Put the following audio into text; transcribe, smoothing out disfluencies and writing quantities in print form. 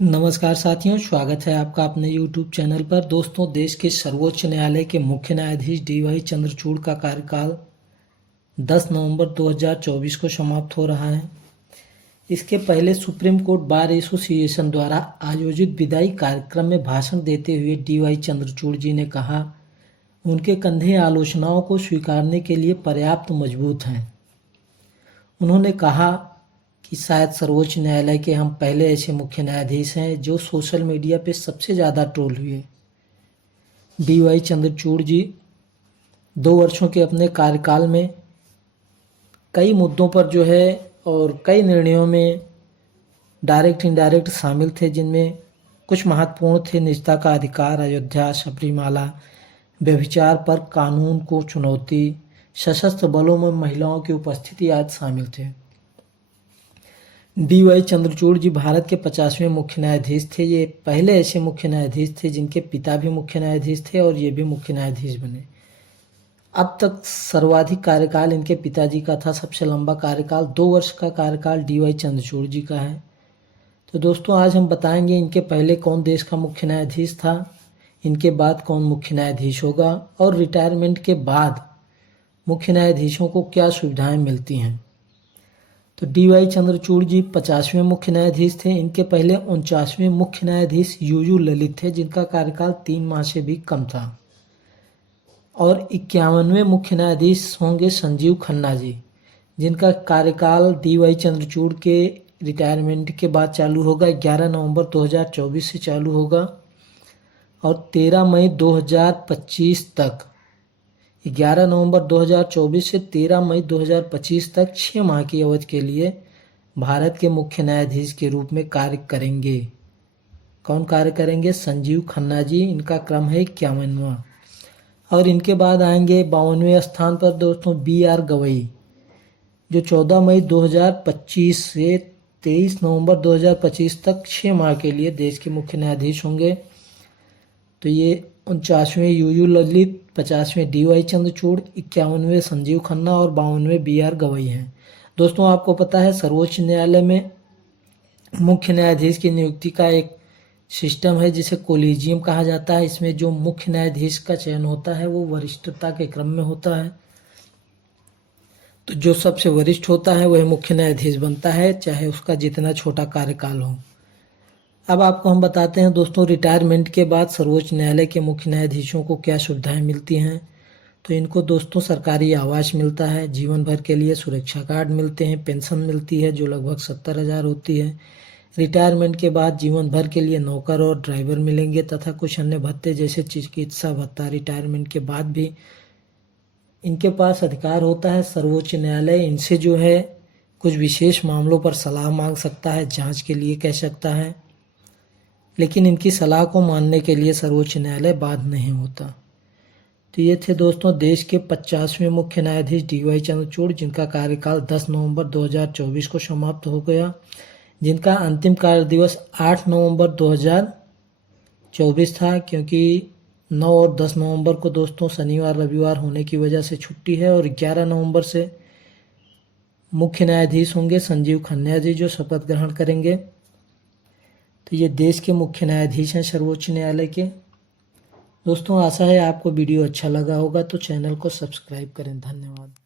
नमस्कार साथियों, स्वागत है आपका अपने YouTube चैनल पर। दोस्तों, देश के सर्वोच्च न्यायालय के मुख्य न्यायाधीश DY चंद्रचूड़ का कार्यकाल 10 नवंबर 2024 को समाप्त हो रहा है। इसके पहले सुप्रीम कोर्ट बार एसोसिएशन द्वारा आयोजित विदाई कार्यक्रम में भाषण देते हुए DY चंद्रचूड़ जी ने कहा, उनके कंधे आलोचनाओं को स्वीकारने के लिए पर्याप्त मजबूत हैं। उन्होंने कहा कि शायद सर्वोच्च न्यायालय के हम पहले ऐसे मुख्य न्यायाधीश हैं जो सोशल मीडिया पे सबसे ज़्यादा ट्रोल हुए। DY चंद्रचूड़ जी 2 वर्षों के अपने कार्यकाल में कई मुद्दों पर और कई निर्णयों में डायरेक्ट इनडायरेक्ट शामिल थे, जिनमें कुछ महत्वपूर्ण थे। निजता का अधिकार, अयोध्या, सबरीमाला, व्यभिचार पर कानून को चुनौती, सशस्त्र बलों में महिलाओं की उपस्थिति आदि शामिल थे। DY चंद्रचूड़ जी भारत के 50वें मुख्य न्यायाधीश थे। ये पहले ऐसे मुख्य न्यायाधीश थे जिनके पिता भी मुख्य न्यायाधीश थे और ये भी मुख्य न्यायाधीश बने। अब तक सर्वाधिक कार्यकाल इनके पिताजी का था। सबसे लंबा कार्यकाल 2 वर्ष का कार्यकाल DY चंद्रचूड़ जी का है। तो दोस्तों, आज हम बताएंगे इनके पहले कौन देश का मुख्य न्यायाधीश था, इनके बाद कौन मुख्य न्यायाधीश होगा और रिटायरमेंट के बाद मुख्य न्यायाधीशों को क्या सुविधाएं मिलती हैं। तो DY चंद्रचूड़ जी 50वें मुख्य न्यायाधीश थे। इनके पहले 49वें मुख्य न्यायाधीश UU ललित थे, जिनका कार्यकाल 3 माह से भी कम था। और 51वें मुख्य न्यायाधीश होंगे संजीव खन्ना जी, जिनका कार्यकाल DY चंद्रचूड़ के रिटायरमेंट के बाद चालू होगा। 11 नवंबर 2024 से चालू होगा और 13 मई 2025 तक, 11 नवंबर 2024 से 13 मई 2025 तक 6 माह की अवधि के लिए भारत के मुख्य न्यायाधीश के रूप में कार्य करेंगे। कौन कार्य करेंगे? संजीव खन्ना जी। इनका क्रम है 51वां। और इनके बाद आएंगे 52वें स्थान पर दोस्तों BR गवई, जो 14 मई 2025 से 23 नवंबर 2025 तक 6 माह के लिए देश के मुख्य न्यायाधीश होंगे। तो ये 49वें UU ललित, 50वें DY चंद्रचूड़, 51वें संजीव खन्ना और 52वें BR गवई हैं। दोस्तों, आपको पता है सर्वोच्च न्यायालय में मुख्य न्यायाधीश की नियुक्ति का एक सिस्टम है जिसे कोलिजियम कहा जाता है। इसमें जो मुख्य न्यायाधीश का चयन होता है वो वरिष्ठता के क्रम में होता है। तो जो सबसे वरिष्ठ होता है वह मुख्य न्यायाधीश बनता है, चाहे उसका जितना छोटा कार्यकाल हो। अब आपको हम बताते हैं दोस्तों, रिटायरमेंट के बाद सर्वोच्च न्यायालय के मुख्य न्यायाधीशों को क्या सुविधाएं मिलती हैं। तो इनको दोस्तों सरकारी आवास मिलता है, जीवन भर के लिए सुरक्षा कार्ड मिलते हैं, पेंशन मिलती है जो लगभग 70,000 होती है। रिटायरमेंट के बाद जीवन भर के लिए नौकर और ड्राइवर मिलेंगे तथा कुछ अन्य भत्ते जैसे चिकित्सा भत्ता रिटायरमेंट के बाद भी इनके पास अधिकार होता है। सर्वोच्च न्यायालय इनसे कुछ विशेष मामलों पर सलाह मांग सकता है, जांच के लिए कह सकता है, लेकिन इनकी सलाह को मानने के लिए सर्वोच्च न्यायालय बाध्य नहीं होता। तो ये थे दोस्तों देश के 50वें मुख्य न्यायाधीश DY चंद्रचूड़, जिनका कार्यकाल 10 नवंबर 2024 को समाप्त हो गया, जिनका अंतिम कार्य दिवस 8 नवंबर 2024 था, क्योंकि 9 और 10 नवंबर को दोस्तों शनिवार रविवार होने की वजह से छुट्टी है। और 11 नवंबर से मुख्य न्यायाधीश होंगे संजीव खन्ना जी, जो शपथ ग्रहण करेंगे। तो ये देश के मुख्य न्यायाधीश हैं सर्वोच्च न्यायालय के। दोस्तों, आशा है आपको वीडियो अच्छा लगा होगा, तो चैनल को सब्सक्राइब करें। धन्यवाद।